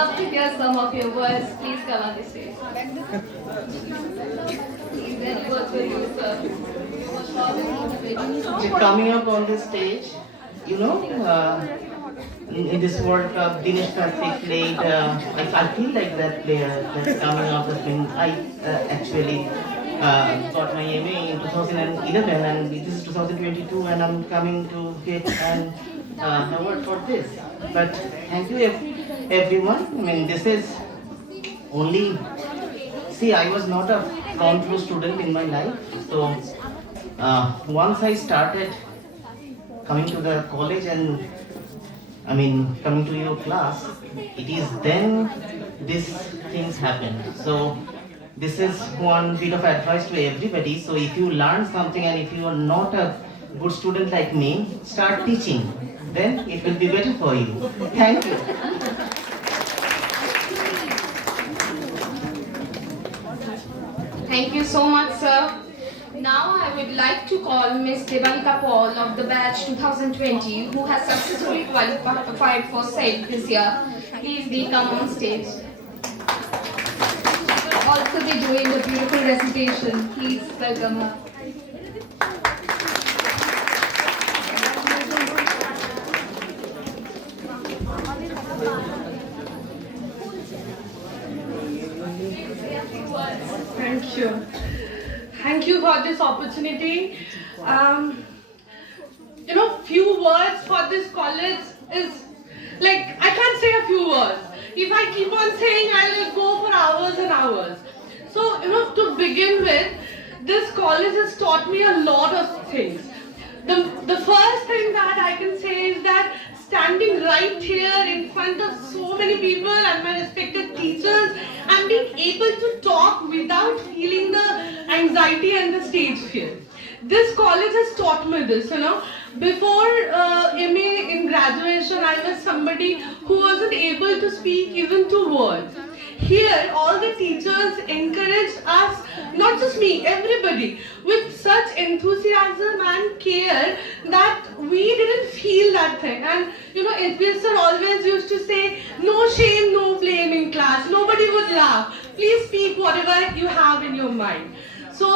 love to hear some of your words. Please come on the stage. Please, any words for you, sir? Coming up on the stage, you know, in this World Cup, Dinesh Karthik played. I feel like that player that's coming up has been. I actually got my MA in 2011, and this is 2022, and I'm coming to get an award for this. But thank you, everyone. I mean, this is only. See, I was not a front row student in my life, so once I started coming to the college and coming to your class, it is then these things happen. So this is one bit of advice to everybody. So if you learn something and if you are not a good student like me, start teaching. Then it will be better for you. Thank you. Thank you so much, sir. Now I would like to call Ms. Devanika Paul of the batch 2020 who has successfully qualified for SET this year. Please do come on stage. Also be doing a beautiful recitation. Please welcome her. Thank you. Thank you for this opportunity. Few words for this college is like, I can't say a few words. If I keep on saying, I will go for hours and hours. So, to begin with, this college has taught me a lot of things. The first thing that I can say is that standing right here in front of so many people and my respected teachers and being able to talk without feeling the anxiety and the stage fear. This college has taught me this, Before MA in graduation, I was somebody who wasn't able to speak even 2 words. Here, all the teachers encouraged us, not just me, everybody, with such enthusiasm and care that we didn't feel that thing. And SBS sir always used to say, no shame, no blame in class. Nobody would laugh. Please speak whatever you have in your mind. So,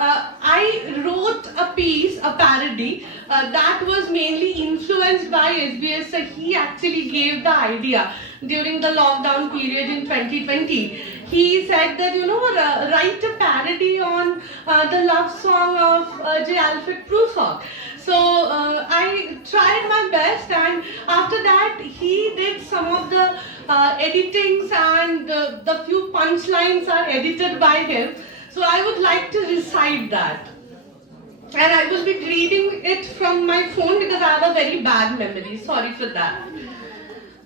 I wrote a piece, a parody, that was mainly influenced by SBS. He actually gave the idea during the lockdown period in 2020. He said that, write a parody on the love song of J. Alfred Prufrock. So I tried my best, and after that he did some of the editings, and the few punchlines are edited by him. So I would like to recite that. And I will be reading it from my phone because I have a very bad memory. Sorry for that.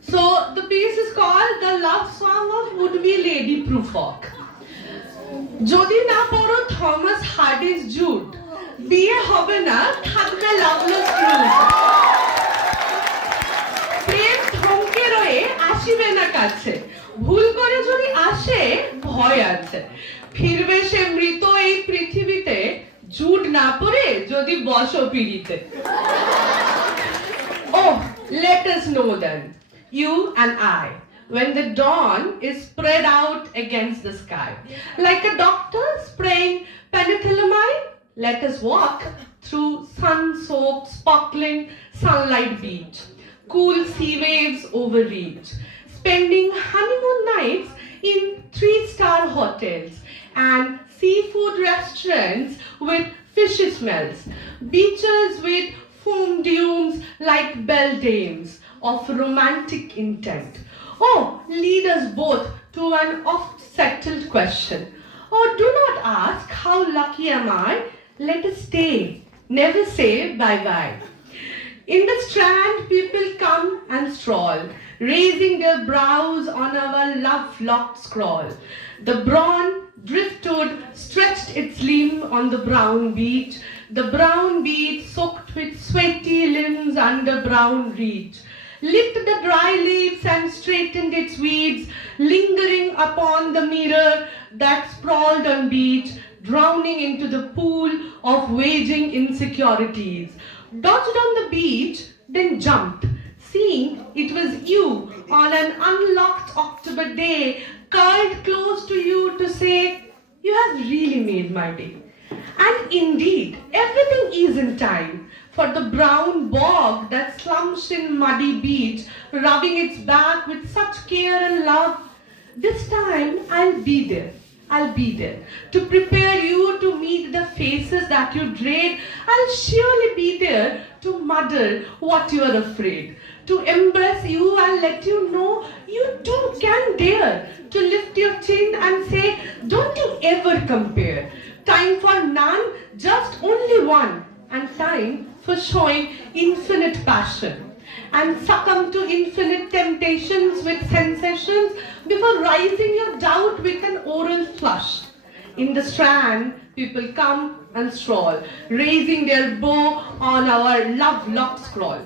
So the piece is called The Love Song of Would-Be Lady Prufrock. Jodi na poro Thomas Hardy's Jude, biye hobe na thakbe Loveless Cruise. Prem thomke roye ashibe na kache, bhul kore jodi ashe bhoy ache. ফিরবে সে মৃত এই পৃথিবীতে jute না পড়ে যদি বসো পিড়িতে Oh, let us know then, you and I, when the dawn is spread out against the sky, like a doctor spraying penicillamine, let us walk through sun-soaked, sparkling sunlight beach, cool sea waves over reach, spending honeymoon nights in 3-star hotels and seafood restaurants with fishy smells, beaches with foam dunes like beldames of romantic intent. Oh, lead us both to an oft-settled question. Oh, do not ask how lucky am I, let us stay, never say bye-bye. In the Strand, people come and stroll, raising their brows on our love-locked scroll. The brawn driftwood stretched its limb on the brown beach, the brown beach soaked with sweaty limbs under brown reach, licked the dry leaves and straightened its weeds, lingering upon the mirror that sprawled on beach, drowning into the pool of waging insecurities. Dodged on the beach, then jumped, seeing it was you on an unlocked October day, curled close to you to say, you have really made my day. And indeed, everything is in time for the brown bog that slumps in muddy beach, rubbing its back with such care and love. This time I'll be there. I'll be there to prepare you to meet the faces that you dread. I'll surely be there to muddle what you are afraid, to embrace you and let you know you too can dare, to lift your chin and say, don't you ever compare. Time for none, just only one, and time for showing infinite passion. And succumb to infinite temptations with sensations before rising your doubt with an oral flush. In the Strand, people come and stroll, raising their bow on our love-locked scroll.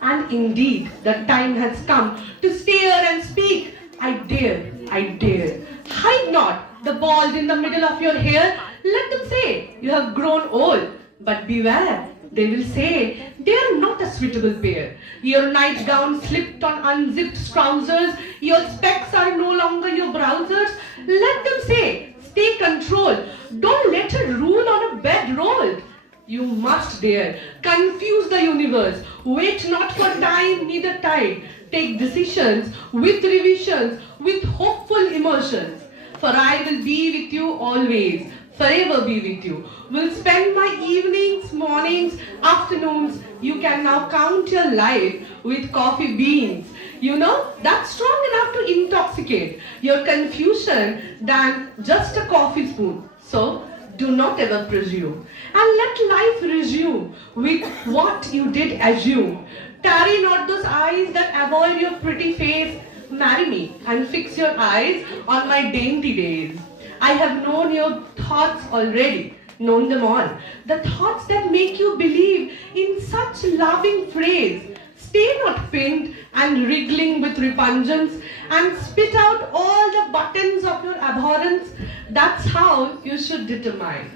And indeed, the time has come to stare and speak. I dare, I dare. Hide not the bald in the middle of your hair. Let them say you have grown old, but beware. They will say they are not a suitable pair. Your nightgown slipped on unzipped trousers. Your specs are no longer your browsers. Let them say, stay controlled. Don't let her rule on a bed rolled. You must dare. Confuse the universe. Wait not for time, neither tide. Take decisions with revisions, with hopeful emotions. For I will be with you always. Forever be with you. Will spend my evenings, mornings, afternoons. You can now count your life with coffee beans. You know, that's strong enough to intoxicate your confusion than just a coffee spoon. So, do not ever presume. And let life resume with what you did assume. Tarry not those eyes that avoid your pretty face. Marry me and fix your eyes on my dainty days. I have known your thoughts already, known them all. The thoughts that make you believe in such loving phrase. Stay not pinned and wriggling with repugnance and spit out all the buttons of your abhorrence. That's how you should determine.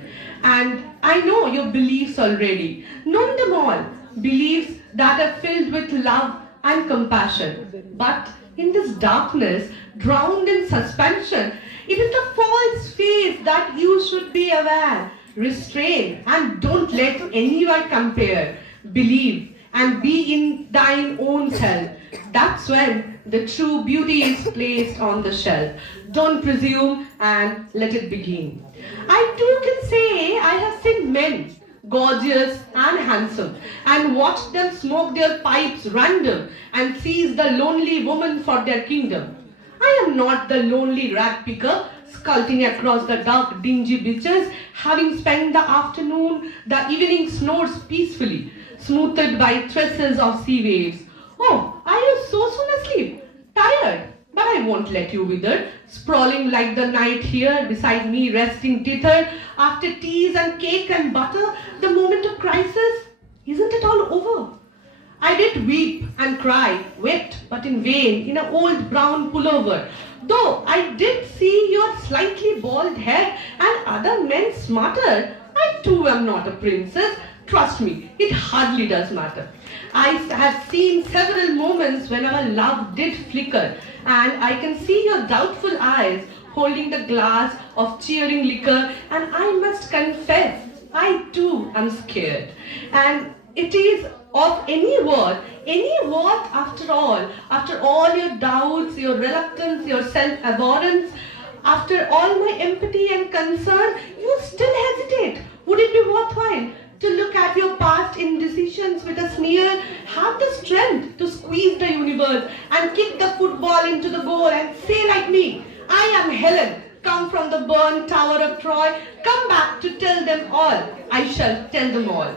And I know your beliefs already, known them all. Beliefs that are filled with love and compassion. But in this darkness, drowned in suspension, it is the false faith that you should be aware. Restrain and don't let anyone compare. Believe and be in thine own self. That's when the true beauty is placed on the shelf. Don't presume and let it begin. I too can say I have seen men, gorgeous and handsome, and watched them smoke their pipes random and seize the lonely woman for their kingdom. I am not the lonely rag picker skulking across the dark dingy beaches, having spent the afternoon, the evening snores peacefully, smoothed by tresses of sea waves. Oh, are you so soon asleep? Tired? But I won't let you wither, sprawling like the night here beside me, resting tethered after teas and cake and butter. The moment of crisis, isn't it all over? I did weep and cry, wept but in vain, in an old brown pullover. Though I did see your slightly bald head and other men smarter, I too am not a princess. Trust me, it hardly does matter. I have seen several moments when our love did flicker, and I can see your doubtful eyes holding the glass of cheering liquor, and I must confess, I too am scared. And it is of any worth after all your doubts, your reluctance, your self-abhorrence, after all my empathy and concern, you still hesitate. Would it be worthwhile to look at your past indecisions with a sneer? Have the strength to squeeze the universe and kick the football into the goal and say like me, I am Helen, come from the burned tower of Troy, come back to tell them all. I shall tell them all.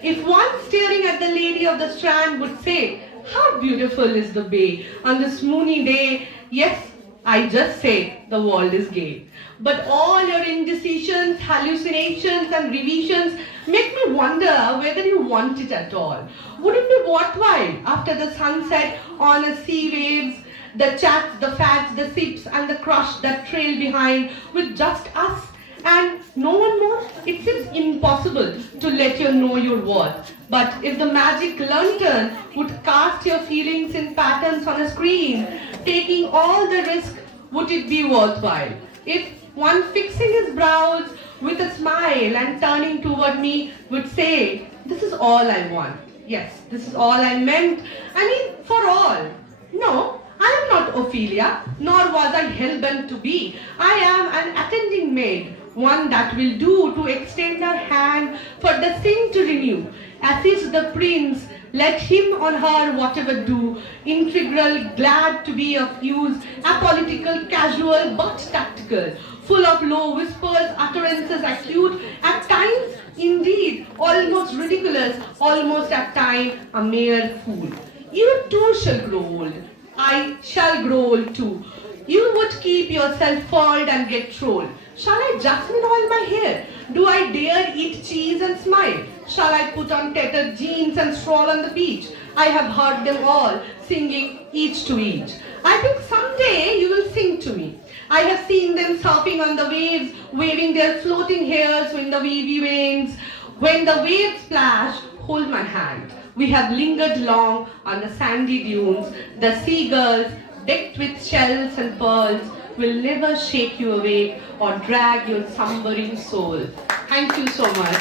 If one staring at the lady of the Strand would say, how beautiful is the bay on this moony day, yes, I just say the world is gay. But all your indecisions, hallucinations and revisions make me wonder whether you want it at all. Would it be worthwhile after the sunset on a sea waves, the chats, the fads, the sips and the crush that trail behind with just us and no one more? It seems impossible impossible to let you know your worth. But if the magic lantern would cast your feelings in patterns on a screen, taking all the risk, would it be worthwhile? If one fixing his brows with a smile and turning toward me would say, this is all I want. Yes, this is all I meant. I mean, for all. No, I am not Ophelia, nor was I hell-bent to be. I am an attending maid, one that will do to extend her hand for the thing to renew. Assist the prince, let him or her whatever do, integral, glad to be of use, apolitical, casual, but tactical, full of low whispers, utterances acute, at times, indeed, almost ridiculous, almost at times a mere fool. You too shall grow old. I shall grow old too. You would keep yourself furled and get trolled. Shall I jasmine oil my hair? Do I dare eat cheese and smile? Shall I put on tattered jeans and stroll on the beach? I have heard them all singing each to each. I think someday you will sing to me. I have seen them surfing on the waves, waving their floating hairs in the wavy veins. When the waves splash, hold my hand. We have lingered long on the sandy dunes. The seagulls, decked with shells and pearls, will never shake you awake or drag your slumbering soul. Thank you so much.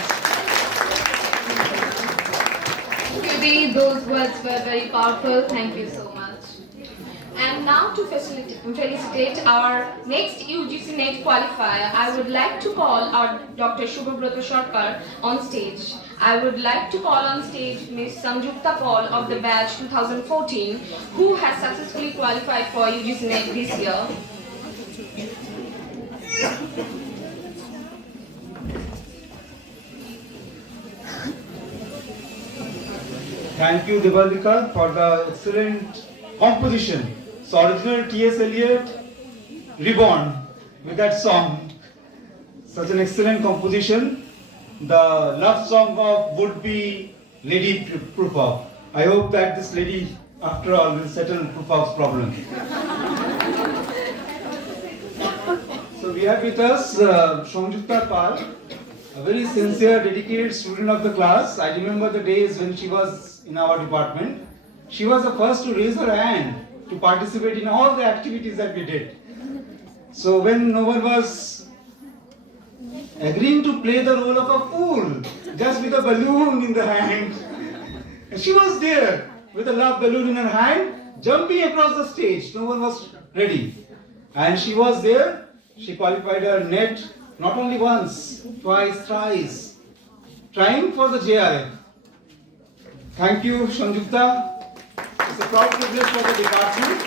Today, those words were very powerful. Thank you so much. And now to felicitate our next UGC NET qualifier, I would like to call our Dr. Shubhabrata Sarkar on stage. I would like to call on stage Ms. Sanjukta Paul of the batch 2014, who has successfully qualified for UGC NET this year. Thank you, Debalika, for the excellent composition. So original T.S. Eliot, Reborn, with that song. Such an excellent composition. The love song of would-be Lady Prufrock. I hope that this lady, after all, will settle Prufrock's problem. So we have with us Sanjukta Pal, a very sincere, dedicated student of the class. I remember the days when she was in our department. She was the first to raise her hand to participate in all the activities that we did. So when no one was agreeing to play the role of a fool, just with a balloon in the hand, she was there with a love balloon in her hand, jumping across the stage. No one was ready. And she was there. She qualified her NET not only once, twice, thrice, trying for the JRF. Thank you, Sanjukta. It's a proud privilege for the department.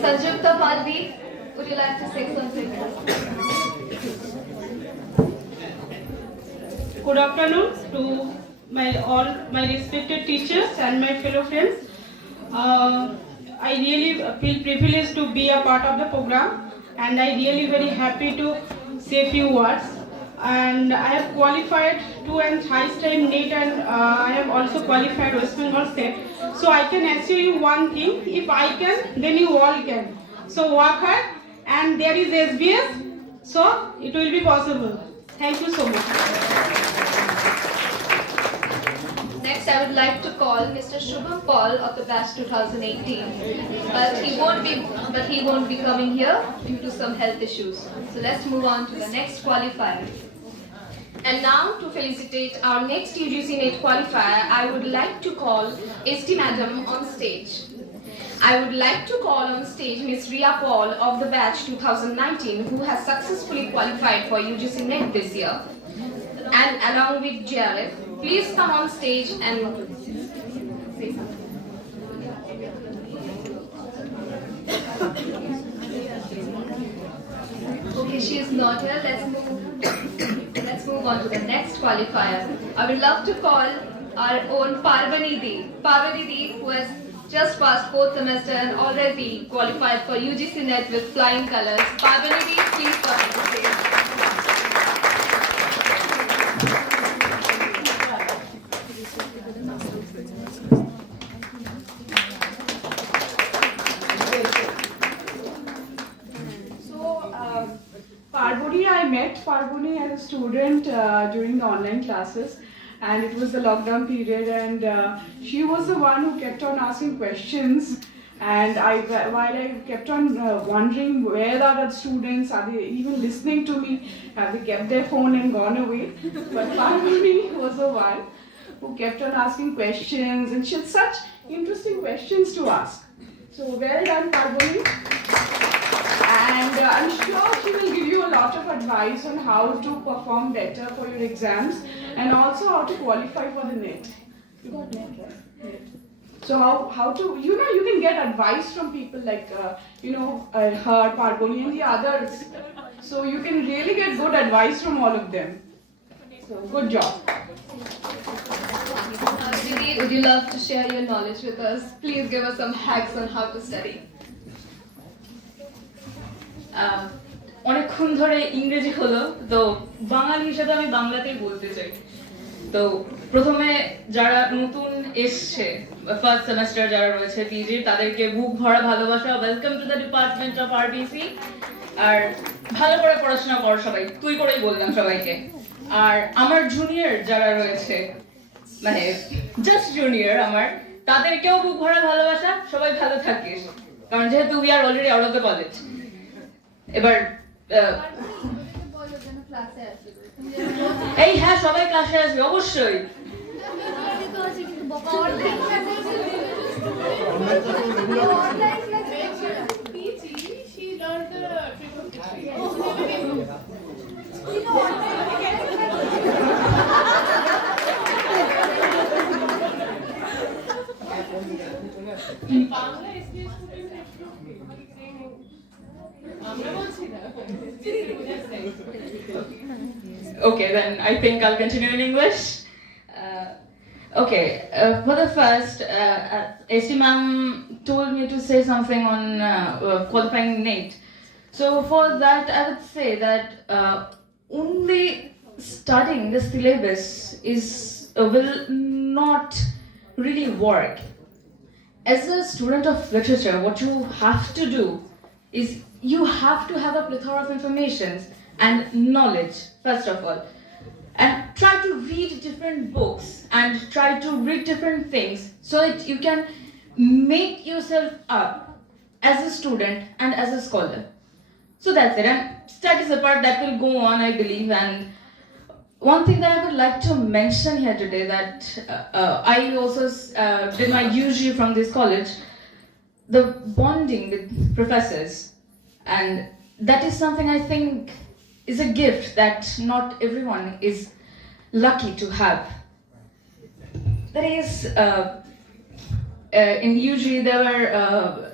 Sanjukta Palvi, would you like to say something? Good afternoon to all my respected teachers and my fellow friends. I really feel privileged to be a part of the program, and I really very happy to say few words. And I have qualified 2 and highest time NET, and I have also qualified West Bengal State. So I can assure you one thing: if I can, then you all can. So work hard, and there is SBS, so it will be possible. Thank you so much. Next, I would like to call Mr. Shubham Paul of the batch 2018, but he won't be coming here due to some health issues. So let's move on to the next qualifier. And now, to felicitate our next UGC NET qualifier, I would like to call ST Madam on stage. I would like to call on stage Ms. Ria Paul of the batch 2019, who has successfully qualified for UGC NET this year, and along with JRF. Please come on stage and say something. Okay, she is not here. Let's move on to the next qualifier. I would love to call our own Parvani Di. Parvani Di, who has just passed 4th semester and already qualified for UGC NET with flying colors. Parvani Di, please come on the stage. met Parboni as a student during the online classes, and it was the lockdown period, and she was the one who kept on asking questions. And while I kept on wondering where are the students, are they even listening to me, have they kept their phone and gone away? But Parboni was the one who kept on asking questions, and she had such interesting questions to ask. So well done, Parboni. And I'm sure she will give you a lot of advice on how to perform better for your exams and also how to qualify for the NET. You got NET, right? So how to, you can get advice from people like, her, Parboni and the others. So you can really get good advice from all of them. So good job. Didi, would you love to share your knowledge with us? Please give us some hacks on how to study. অনেকক্ষণ ধরে ইংরেজি হলো, তো বাঙালি হিসেবে আমি বাংলাতেই বলতে চাই। তো প্রথমে যারা নতুন এসছে, ফার্স্ট সেমেস্টার যারা রয়েছে পিজির, তাদেরকে বুক ভরা ভালোবাসা, welcome to the department of RBC. আর ভালো করে পড়াশোনা কর সবাই, তুই করেই বললাম সবাইকে। আর আমার জুনিয়র যারা রয়েছে, মানে জাস্ট জুনিয়র আমার, তাদেরকেও বুক ভরা ভালোবাসা, সবাই ভালো থাকিস, কারণ যেহেতু we are already out of the college. এবার এই হ্যাঁ, সবাই ক্লাসে আসবে অবশ্যই। Okay, then I think I'll continue in English. For the first, ST ma'am told me to say something on qualifying NET. So for that, I would say that only studying the syllabus will not really work. As a student of literature, what you have to do is you have to have a plethora of information and knowledge, first of all. And try to read different books and try to read different things so that you can make yourself up as a student and as a scholar. So that's it. And studies apart, that will go on, I believe. And one thing that I would like to mention here today, that I also did my UG from this college, the bonding with professors, and that is something I think is a gift that not everyone is lucky to have. That is, in UG there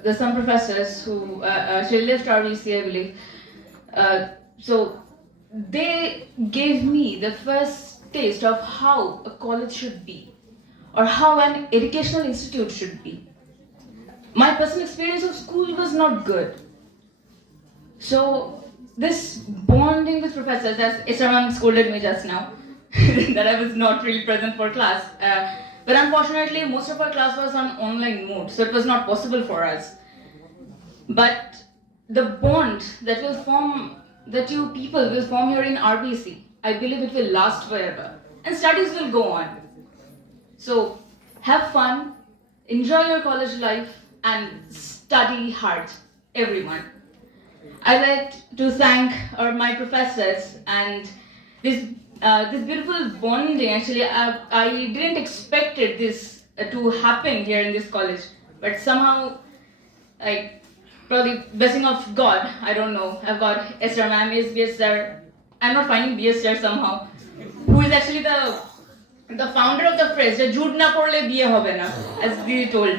were some professors who actually left RBC, I believe. So they gave me the first taste of how a college should be, or how an educational institute should be. My personal experience of school was not good. So this bonding with professors, as Isram scolded me just now, that I was not really present for class. But unfortunately, most of our class was on online mode, so it was not possible for us. But the bond that that you people will form here in RBC, I believe it will last forever. And studies will go on. So have fun, enjoy your college life, and study hard, everyone. I'd like to thank my professors and this beautiful bonding. Actually, I didn't expect this to happen here in this college, but somehow, like, probably blessing of God, I don't know. I've got Esther ma'am, BS sir. I'm not finding BS sir somehow, who is actually the founder of the phrase that "Jud na porle biye hobe na," as Didi told.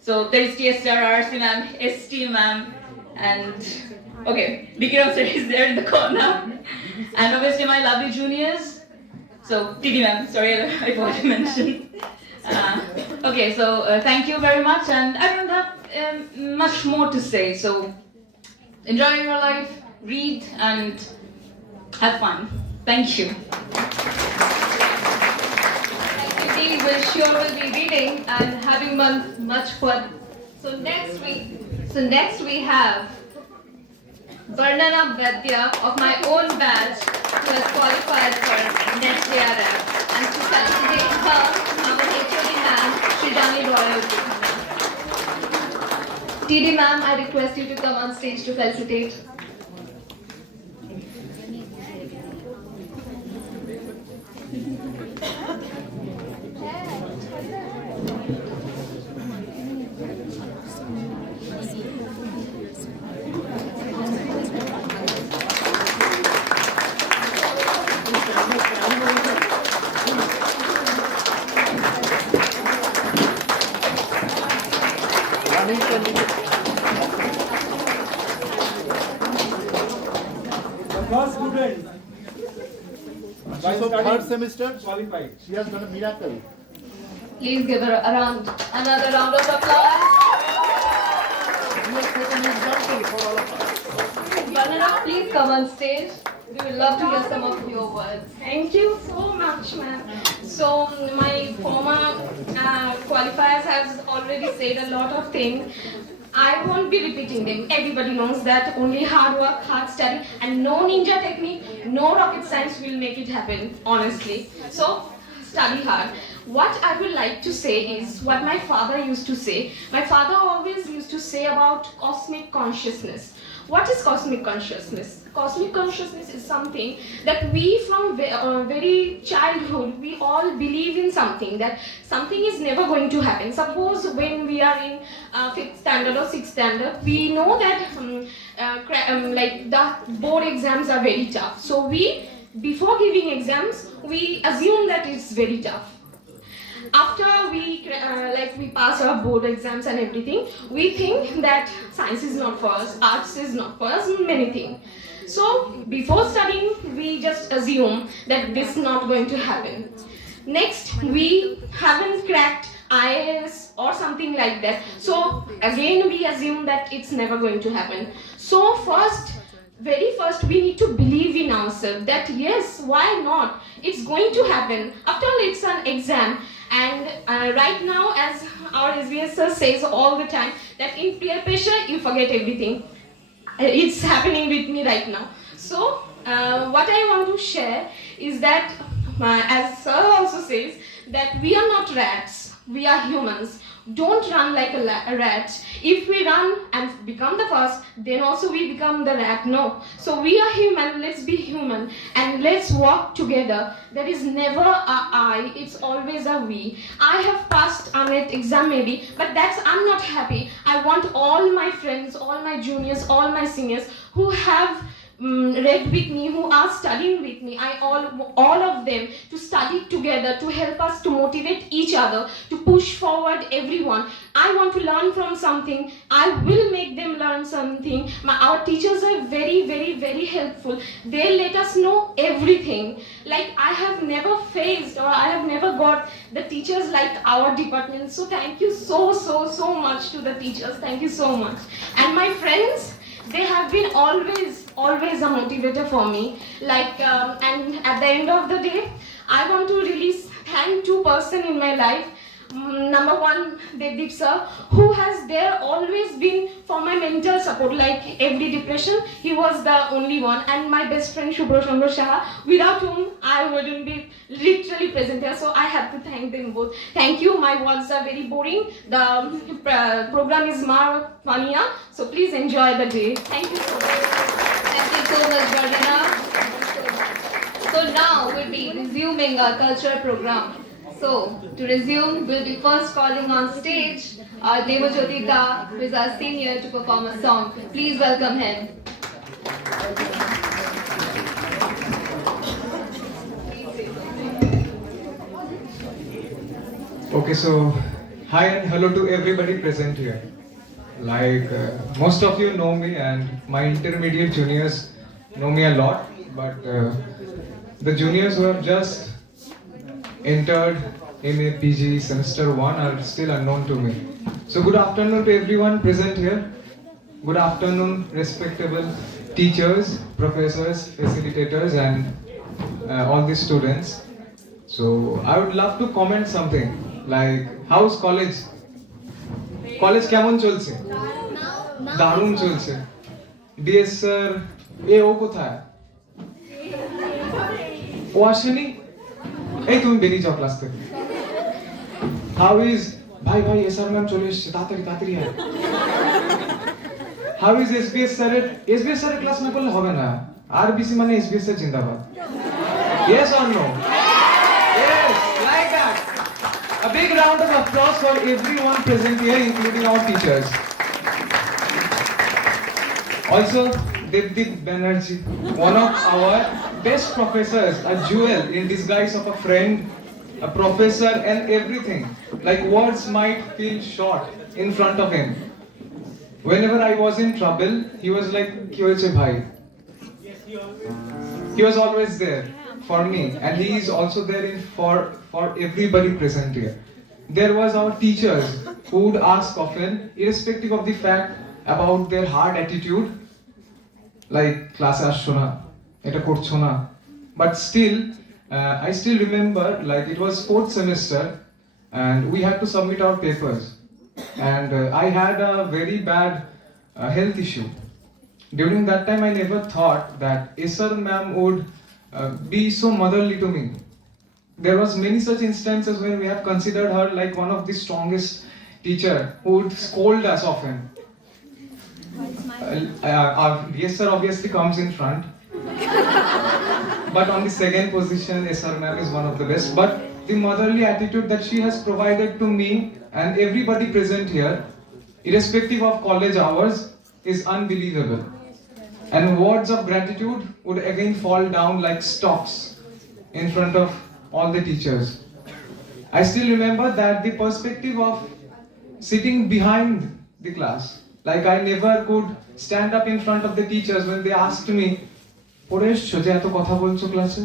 So there is TS sir, RC ma'am, ST ma'am, and okay, Bikram sir is there in the corner, and obviously my lovely juniors. So TD ma'am, sorry, I forgot to mention. Okay, so thank you very much, and I don't have much more to say. So enjoy your life, read, and have fun. Thank you. We will sure will be reading and having much fun. So next we have Varnana Vaidya of my own batch who has qualified for next JRF. And to felicitate her, our HOD ma'am, Srijani Roy will be coming. TD ma'am, I request you to come on stage to felicitate. The first student by She's of studying third semester. qualified. She has done a miracle. Please give her another round of applause. She has set an example for all of us. Varnana, please come on stage. We would love to hear some of your words. Thank you so much, ma'am. So my former qualifiers has already said a lot of things. I won't be repeating them. Everybody knows that only hard work, hard study, and no ninja technique, no rocket science will make it happen, honestly. So study hard. What I would like to say is what my father used to say. My father always used to say about cosmic consciousness. What is cosmic consciousness? Cosmic consciousness is something that we from very childhood, we all believe in something, that something is never going to happen. Suppose when we are in 5th standard or 6th standard, we know that like the board exams are very tough. So we, before giving exams, we assume that it's very tough. After we we pass our board exams and everything, we think that science is not for us, arts is not for us, many things. So before studying, we just assume that this is not going to happen. Next, we haven't cracked IAS or something like that. So again, we assume that it's never going to happen. So very first, we need to believe in ourselves that yes, why not? It's going to happen. After all, it's an exam. And right now, as our SBS sir says all the time, that in peer pressure, you forget everything. It's happening with me right now. So, what I want to share is that, as sir also says, that we are not rats, we are humans. Don't run like a rat. If we run and become the first, then also we become the rat. No. So we are human, let's be human and let's work together. There is never a I, it's always a we. I have passed a NET exam maybe, but I'm not happy. I want all my friends, all my juniors, all my seniors who have read with me, who are studying with me, all of them to study together, to help us to motivate each other, to push forward everyone. I want to learn from something. I will make them learn something. Our teachers are very, very, very helpful. They let us know everything. Like I have never faced or I have never got the teachers like our department. So thank you so much to the teachers. Thank you so much. And my friends, they have been always a motivator for me. And at the end of the day, I want to thank two persons in my life. Number one, Devdeep sir, who has always been for my mental support. Like every depression, he was the only one. And my best friend Shubhra Shankar Shah, without whom I wouldn't be literally present here. So I have to thank them both. Thank you. My words are very boring. The program is more funnier. So please enjoy the day. Thank you so much. Thank you so much, Varnana. So now we'll be resuming our cultural program. So, to resume, we'll be first calling on stage our Devajyoti Da, who is our senior, to perform a song. Please welcome him. Okay, so hi and hello to everybody present here. Most of you know me and my intermediate juniors know me a lot, but the juniors who have just entered MA PG semester 1 are still unknown to me. So good afternoon to everyone present here. Good afternoon, respectable teachers, professors, facilitators and all the students. So I would love to comment something like, how's college? College কেমন চলছে? দারুণ চলছে। DS sir ও কোথায়? ও আসেনি? এই তুমি বেরিয়ে যাও ক্লাস থেকে। হাউ ইজ ভাই এসআর ম্যাম চলে এসেছে, তাড়াতাড়ি আয়। হাউ ইজ এসবিএস স্যারের ক্লাস না করলে হবে না। আরবিসি মানে এসবিএস এর জিন্দাবাদ। Yes or no? Yes, like that. A big round of applause for everyone present here, including our teachers. Also, Devdeep Banerjee, one of our best professors, a jewel in disguise of a friend, a professor and everything. Like words might feel short in front of him. Whenever I was in trouble, he was like, "Ki hoyeche bhai?" He was always there for me, and he is also there for everybody present here. There was our teachers who would ask often, irrespective of the fact about their hard attitude, like class আসছো না, এটা করছো না. But still, I still remember, like it was 4th semester, and we had to submit our papers, and I had a very bad health issue. During that time, I never thought that Isar ma'am would be so motherly to me. There was many such instances when we have considered her like one of the strongest teacher who would scold us often. Our yes sir obviously comes in front, but on the second position, Isar ma'am is one of the best. But the motherly attitude that she has provided to me and everybody present here, irrespective of college hours, is unbelievable. And words of gratitude would again fall down like stocks in front of all the teachers. I still remember that the perspective of sitting behind the class, like I never could stand up in front of the teachers when they asked me, "পড়ে এসছো যে এত কথা বলছো ক্লাসে?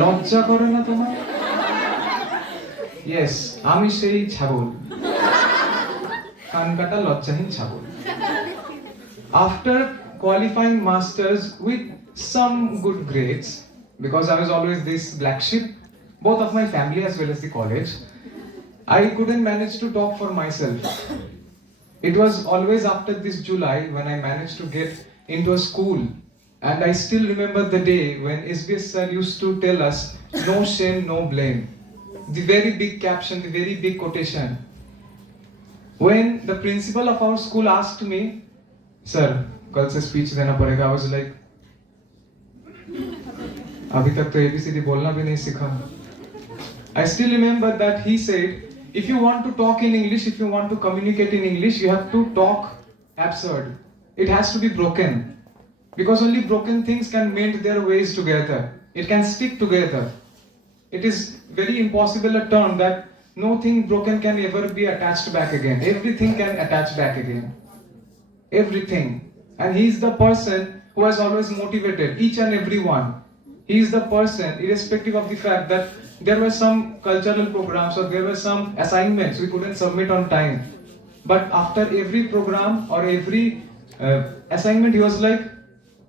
লজ্জা করে না তোমার?" Yes, আমি সেই ছাগল, কান কাটা লজ্জাহীন ছাগল. After qualifying masters with some good grades, because I was always this black sheep, both of my family as well as the college, I couldn't manage to talk for myself. It was always after this July when I managed to get into a school, and I still remember the day when SBS sir used to tell us, "No shame, no blame." The very big caption, the very big quotation. When the principal of our school asked me, "Sir, कल से speech देना पड़ेगा," I was like, अभी तक तो ABCD बोलना भी नहीं सीखा. I still remember that he said, "If you want to talk in English, if you want to communicate in English, you have to talk absurd. It has to be broken, because only broken things can mend their ways together. It can stick together. It is very impossible a term that nothing broken can ever be attached back again. Everything can attach back again. Everything." And he is the person who has always motivated each and every one. He is the person, irrespective of the fact that there were some cultural programs or there were some assignments we couldn't submit on time. But after every program or every assignment, he was like,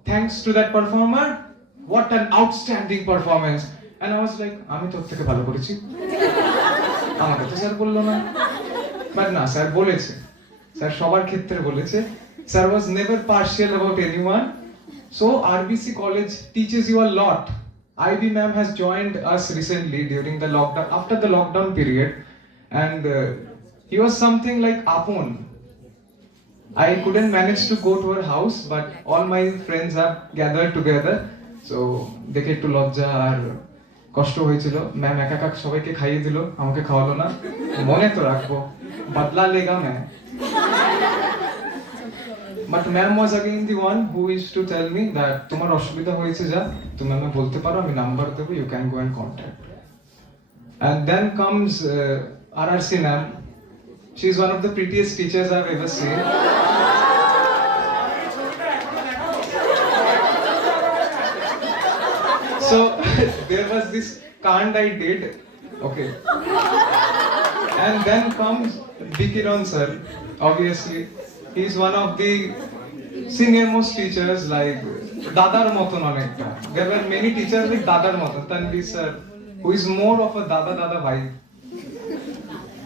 "Thanks to that performer, what an outstanding performance." And I was like, "আমি তোর থেকে ভালো করেছি, আমাকে তো sir বললো না." But না, স্যার বলেছে, স্যার সবার ক্ষেত্রে বলেছে. Sir was never partial about anyone. So RBC College teaches you a lot. IB ma'am has joined us recently during the lockdown, after the lockdown period, and he was something like apon. I couldn't manage to go to her house, but all my friends have gathered together. So দেখে একটু লজ্জা আর কষ্ট হয়েছিল. Ma'am একা একা সবাইকে খাইয়ে দিল, আমাকে খাওয়ালো না. মনে তো রাখবো, বদলা লেগা ma'am. But ma'am was again the one who used to tell me that তোমার অসুবিধা হয়েছে যা তুমি আমাকে বলতে পারো, আমি নাম্বার দেবো, you can go and contact. And then comes RRC ma'am. She is one of the prettiest teachers I've ever seen. So there was this kand I did, okay. And then comes Vikiran sir. Obviously, he is one of the senior most teachers, like Dadar Moton onekta. There were many teachers like Dadar Moton. Tanvi sir, who is more of a Dada vibe.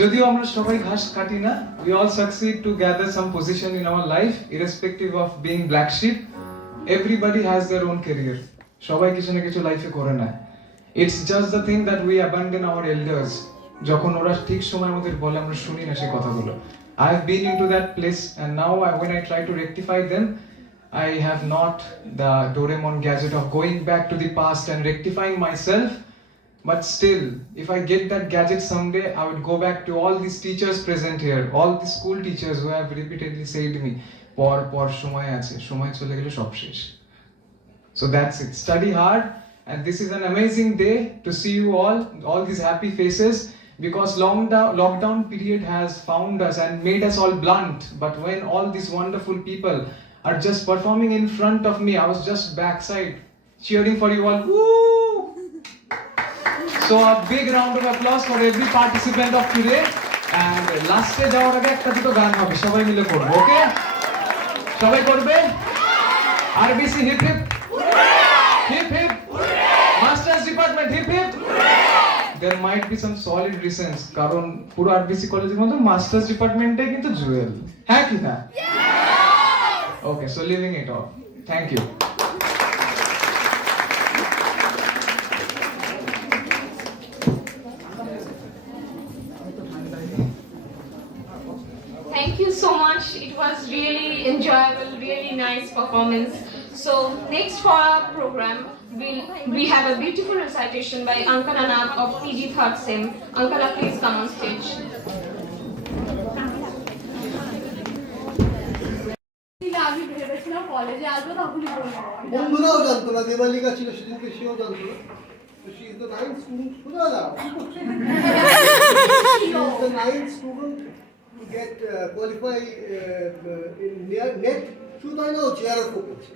যদিও আমরা সবাই ঘাস কাটি না, we all succeed to gather some position in our life irrespective of being black sheep. Everybody has their own career. সবাই কিছু না কিছু লাইফে করে না। It's just the thing that we abandon our elders. যখন ওরা ঠিক সময় আমাদের বলে আমরা শুনি না সেই কথাগুলো। I have been into that place and now when I try to rectify them, I have not the Doraemon gadget of going back to the past and rectifying myself. But still, if I get that gadget someday, I would go back to all these teachers present here, all the school teachers who have repeatedly said to me, por shomoy ache, shomoy chole gele sob shesh. So that's it. Study hard, and this is an amazing day to see you all these happy faces, because lockdown period has found us and made us all blunt. But when all these wonderful people are just performing in front of me, I was just backside cheering for you all. Woo! So a big round of applause for every participant of today. And last day যাওয়ার আগে একটা দুটো গান হবে, সবাই মিলে করব, ওকে? সবাই করবে? RBC hip hip, hip hip, Masters Department hip hip. There might be some solid reasons, কারণ পুরো RBC কলেজের মধ্যে মাস্টার্স ডিপার্টমেন্টে কিন্তু জুয়েল, হ্যাঁ কি না? Okay, so leaving it off. Thank you. Thank you so much. It was really enjoyable, really nice performance. So next for our program, we have a beautiful recitation by Ankana Nath of PG 3rd Sem. Ankana, please come on stage. আমি ভেবেছিলাম কলেজে আসবো তখনই বলবো। বন্ধুরাও জানতো না, দেবালিকা ছিল সেদিনকে, সেও জানতো না। She is the 9th student. Shuna da, কি করছো? She is the 9th student to get qualify in net. শুধু তাই না, ও চেয়ারও করেছে।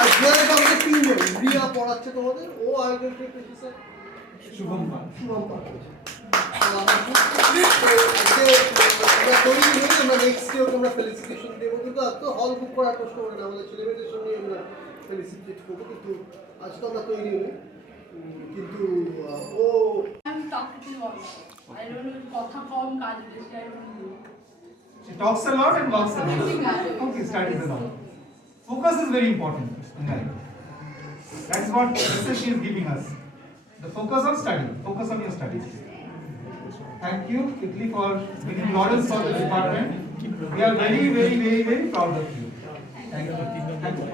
আর চেয়ারে আমাদের তিনজন, রিয়া পড়াচ্ছে তোমাদের, ও আইডেন্টি পেয়েছে শুভম পাল। আমরা নেক্সট ডে আমরা ফেলিসিটেশন দেবো, কিন্তু আজ তো হল বুক করার প্রশ্ন করে না, আমাদের ছেলেমেয়েদের সঙ্গে আমরা ফেলিসিটেট করবো, কিন্তু আজ তো আমরা তৈরি নই। কিন্তু ও কথা কম, কাজ বেশি। She talks a lot and walks a lot. Okay, studies a lot. Focus is very important in life. That's what message she is giving us. The focus on study. Focus on your studies. Thank you, Kitli, for bringing laurels for the department. We are very, very, very, very proud of you. Thank you. Thank you.